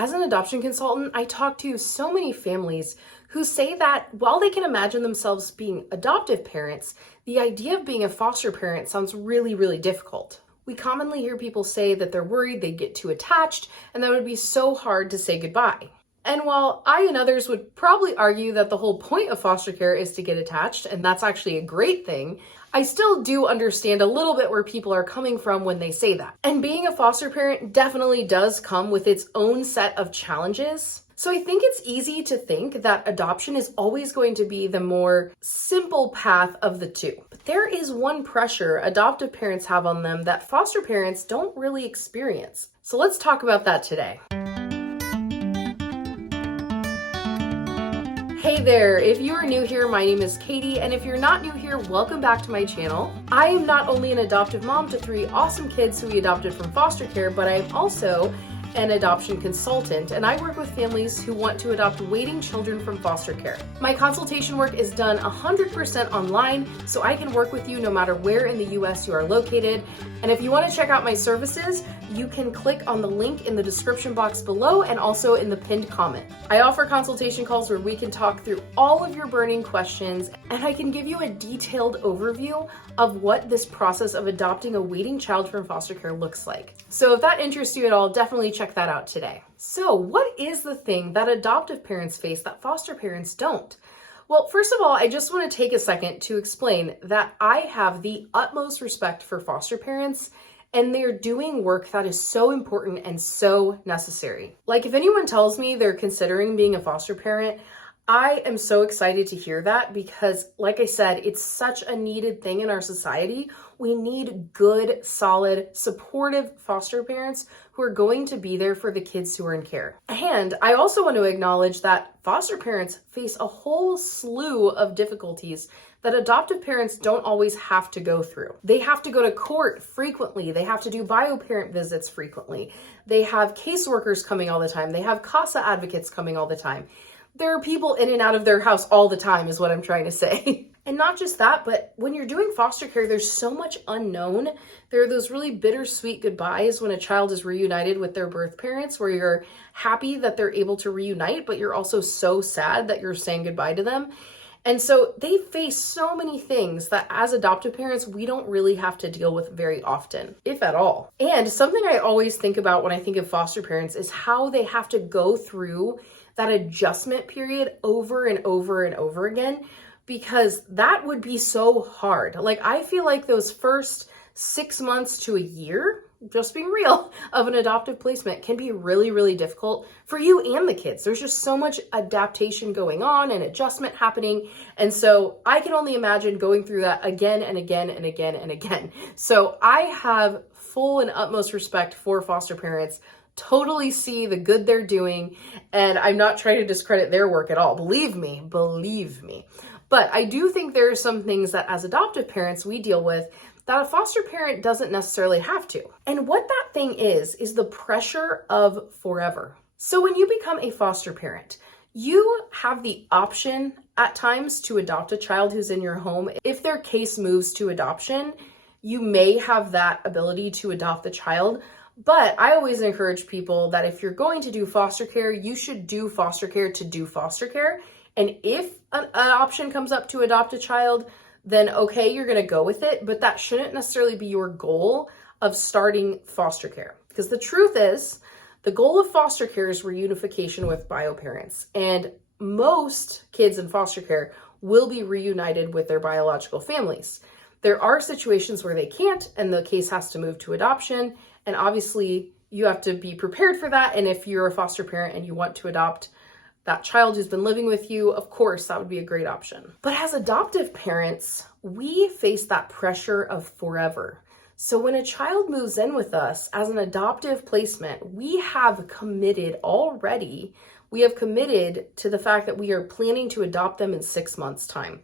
As an adoption consultant, I talk to so many families who say that while they can imagine themselves being adoptive parents, the idea of being a foster parent sounds really, really difficult. We commonly hear people say that they're worried they'd get too attached and that it would be so hard to say goodbye. And while I and others would probably argue that the whole point of foster care is to get attached, and that's actually a great thing, I still do understand a little bit where people are coming from when they say that. And being a foster parent definitely does come with its own set of challenges. So I think it's easy to think that adoption is always going to be the more simple path of the two. But there is one pressure adoptive parents have on them that foster parents don't really experience. So let's talk about that today. Hey there, if you are new here, my name is Katie, and if you're not new here, welcome back to my channel. I am not only an adoptive mom to 3 awesome kids who we adopted from foster care, but I'm also an adoption consultant, and I work with families who want to adopt waiting children from foster care. My consultation work is done 100% online, so I can work with you no matter where in the US you are located. And if you want to check out my services, you can click on the link in the description box below and also in the pinned comment. I offer consultation calls where we can talk through all of your burning questions, and I can give you a detailed overview of what this process of adopting a waiting child from foster care looks like. So if that interests you at all, definitely check that out today. So what is the thing that adoptive parents face that foster parents don't? Well, first of all, I just want to take a second to explain that I have the utmost respect for foster parents, and they're doing work that is so important and so necessary. Like, if anyone tells me they're considering being a foster parent, I am so excited to hear that because, like I said, it's such a needed thing in our society. We need good, solid, supportive foster parents who are going to be there for the kids who are in care. And I also want to acknowledge that foster parents face a whole slew of difficulties that adoptive parents don't always have to go through. They have to go to court frequently. They have to do bio-parent visits frequently. They have caseworkers coming all the time. They have CASA advocates coming all the time. There are people in and out of their house all the time is what I'm trying to say. And not just that, but when you're doing foster care, there's so much unknown. There are those really bittersweet goodbyes when a child is reunited with their birth parents, where you're happy that they're able to reunite, but you're also so sad that you're saying goodbye to them. And so they face so many things that as adoptive parents, we don't really have to deal with very often, if at all. And something I always think about when I think of foster parents is how they have to go through that adjustment period over and over and over again, because that would be so hard. Like, I feel like those first 6 months to a year, just being real, of an adoptive placement can be really, really difficult for you and the kids. There's just so much adaptation going on and adjustment happening. And so I can only imagine going through that again and again and again and again. So I have full and utmost respect for foster parents, totally see the good they're doing, and I'm not trying to discredit their work at all. Believe me. But I do think there are some things that as adoptive parents we deal with that a foster parent doesn't necessarily have to. And what that thing is the pressure of forever. So when you become a foster parent, you have the option at times to adopt a child who's in your home. If their case moves to adoption, you may have that ability to adopt the child. But I always encourage people that if you're going to do foster care, you should do foster care to do foster care. And if an option comes up to adopt a child, then okay, you're going to go with it. But that shouldn't necessarily be your goal of starting foster care. Because the truth is, the goal of foster care is reunification with bio parents. And most kids in foster care will be reunited with their biological families. There are situations where they can't, and the case has to move to adoption. And obviously, you have to be prepared for that. And if you're a foster parent and you want to adopt that child who's been living with you, of course, that would be a great option. But as adoptive parents, we face that pressure of forever. So when a child moves in with us as an adoptive placement, we have committed already. We have committed to the fact that we are planning to adopt them in 6 months' time.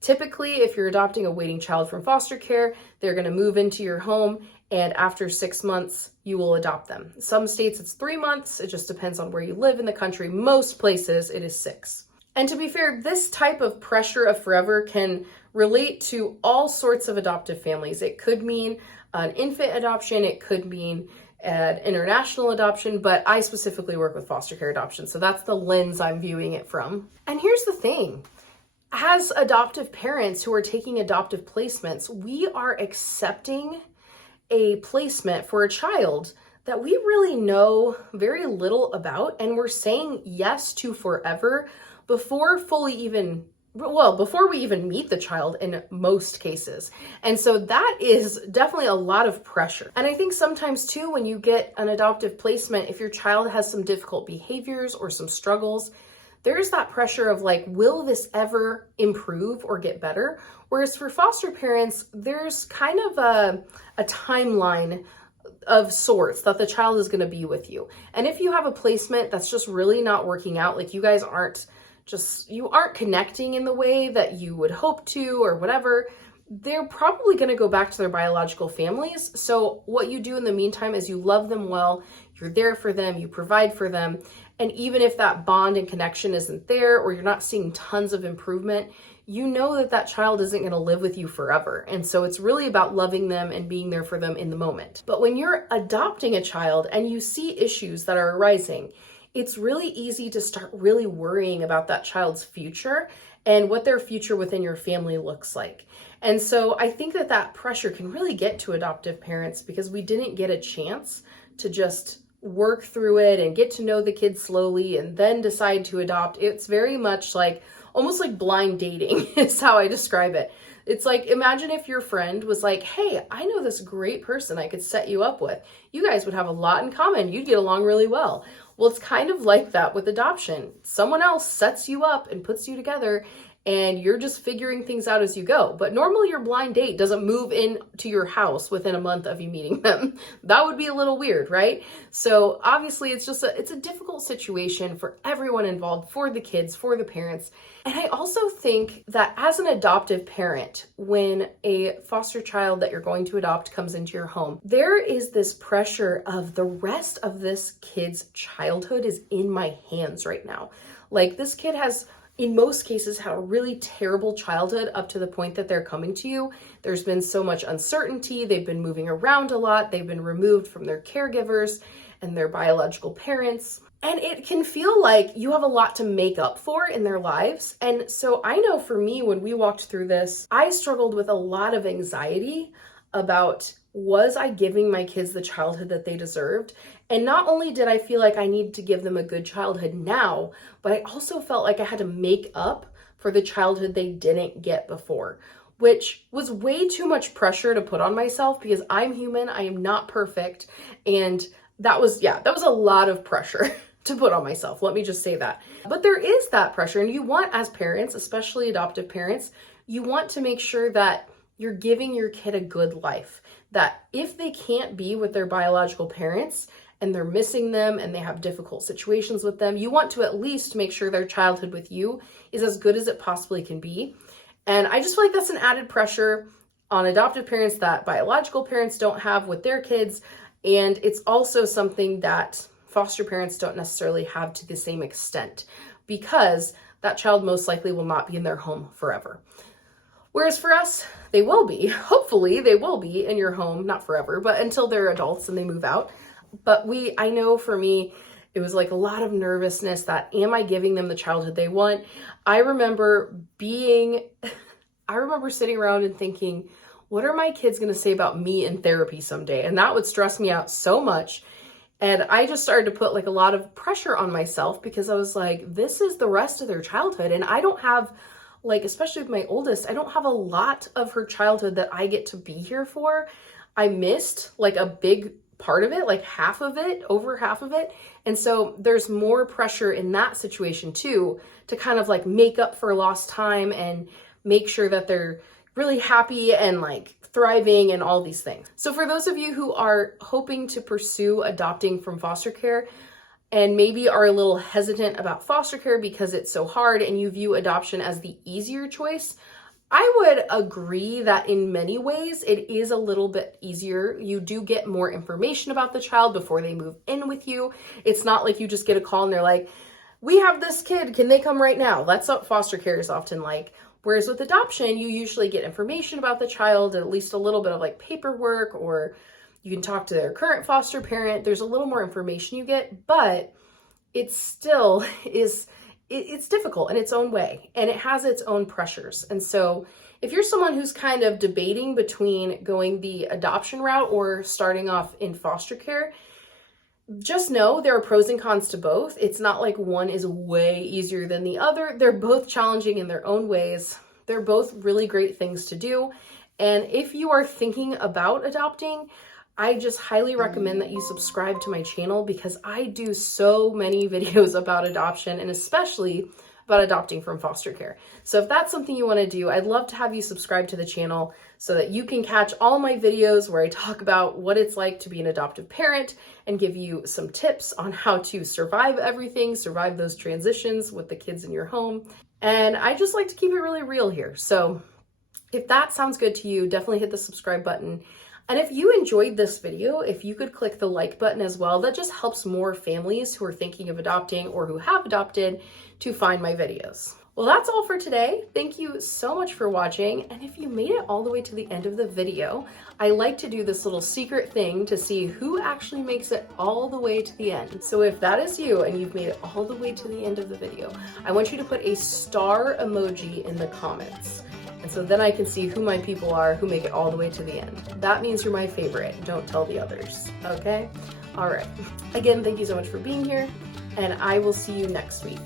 Typically, if you're adopting a waiting child from foster care, they're going to move into your home, and after 6 months, you will adopt them. Some states it's 3 months. It just depends on where you live in the country. Most places it is 6. And to be fair, this type of pressure of forever can relate to all sorts of adoptive families. It could mean an infant adoption. It could mean and international adoption, but I specifically work with foster care adoption. So that's the lens I'm viewing it from. And here's the thing. As adoptive parents who are taking adoptive placements, we are accepting a placement for a child that we really know very little about, and we're saying yes to forever before before we even meet the child in most cases. And so that is definitely a lot of pressure. And I think sometimes too, when you get an adoptive placement, if your child has some difficult behaviors or some struggles, there's that pressure of like, will this ever improve or get better? Whereas for foster parents, there's kind of a timeline of sorts that the child is going to be with you. And if you have a placement that's just really not working out, like you guys you aren't connecting in the way that you would hope to or whatever, they're probably going to go back to their biological families. So what you do in the meantime is you love them well, you're there for them, you provide for them. And even if that bond and connection isn't there, or you're not seeing tons of improvement, you know that that child isn't going to live with you forever. And so it's really about loving them and being there for them in the moment. But when you're adopting a child and you see issues that are arising, it's really easy to start really worrying about that child's future and what their future within your family looks like. And so I think that that pressure can really get to adoptive parents because we didn't get a chance to just work through it and get to know the kids slowly and then decide to adopt. It's very much like, almost like blind dating is how I describe it. It's like, imagine if your friend was like, hey, I know this great person I could set you up with. You guys would have a lot in common. You'd get along really well. Well, it's kind of like that with adoption. Someone else sets you up and puts you together and you're just figuring things out as you go. But normally your blind date doesn't move into your house within a month of you meeting them. That would be a little weird, right? So obviously it's a difficult situation for everyone involved, for the kids, for the parents. And I also think that as an adoptive parent, when a foster child that you're going to adopt comes into your home, there is this pressure of the rest of this kid's childhood is in my hands right now. Like this kid has, in most cases, had a really terrible childhood up to the point that they're coming to you. There's been so much uncertainty. They've been moving around a lot. They've been removed from their caregivers and their biological parents. And it can feel like you have a lot to make up for in their lives. And so I know for me, when we walked through this, I struggled with a lot of anxiety about, was I giving my kids the childhood that they deserved? And not only did I feel like I needed to give them a good childhood now, but I also felt like I had to make up for the childhood they didn't get before, which was way too much pressure to put on myself because I'm human, I am not perfect. And that was a lot of pressure to put on myself. Let me just say that. But there is that pressure, and you want, as parents, especially adoptive parents, you want to make sure that you're giving your kid a good life. That if they can't be with their biological parents and they're missing them and they have difficult situations with them, you want to at least make sure their childhood with you is as good as it possibly can be. And I just feel like that's an added pressure on adoptive parents that biological parents don't have with their kids. And it's also something that foster parents don't necessarily have to the same extent because that child most likely will not be in their home forever. Whereas for us, they will be. Hopefully they will be in your home, not forever, but until they're adults and they move out. But I know for me, it was like a lot of nervousness that, am I giving them the childhood they want? I remember sitting around and thinking, what are my kids going to say about me in therapy someday? And that would stress me out so much. And I just started to put like a lot of pressure on myself because I was like, this is the rest of their childhood. And I don't have, like, especially with my oldest, I don't have a lot of her childhood that I get to be here for. I missed like a big part of it, like half of it, over half of it. And so there's more pressure in that situation too, to kind of like make up for lost time and make sure that they're really happy and like thriving and all these things. So for those of you who are hoping to pursue adopting from foster care and maybe are a little hesitant about foster care because it's so hard and you view adoption as the easier choice, I would agree that in many ways it is a little bit easier. You do get more information about the child before they move in with you. It's not like you just get a call and they're like, we have this kid, can they come right now? That's what foster care is often like. Whereas with adoption, you usually get information about the child, at least a little bit of like paperwork, or You can talk to their current foster parent. There's a little more information you get, but it still is, it's difficult in its own way, and it has its own pressures. And so if you're someone who's kind of debating between going the adoption route or starting off in foster care, just know there are pros and cons to both. It's not like one is way easier than the other. They're both challenging in their own ways. They're both really great things to do. And if you are thinking about adopting, I just highly recommend that you subscribe to my channel, because I do so many videos about adoption, and especially about adopting from foster care. So if that's something you want to do, I'd love to have you subscribe to the channel so that you can catch all my videos where I talk about what it's like to be an adoptive parent and give you some tips on how to survive everything, survive those transitions with the kids in your home. And I just like to keep it really real here. So if that sounds good to you, definitely hit the subscribe button. And if you enjoyed this video, if you could click the like button as well, that just helps more families who are thinking of adopting or who have adopted to find my videos. Well, that's all for today. Thank you so much for watching. And if you made it all the way to the end of the video, I like to do this little secret thing to see who actually makes it all the way to the end. So if that is you and you've made it all the way to the end of the video, I want you to put a star emoji in the comments. And so then I can see who my people are who make it all the way to the end. That means you're my favorite. Don't tell the others, okay? All right. Again, thank you so much for being here, and I will see you next week.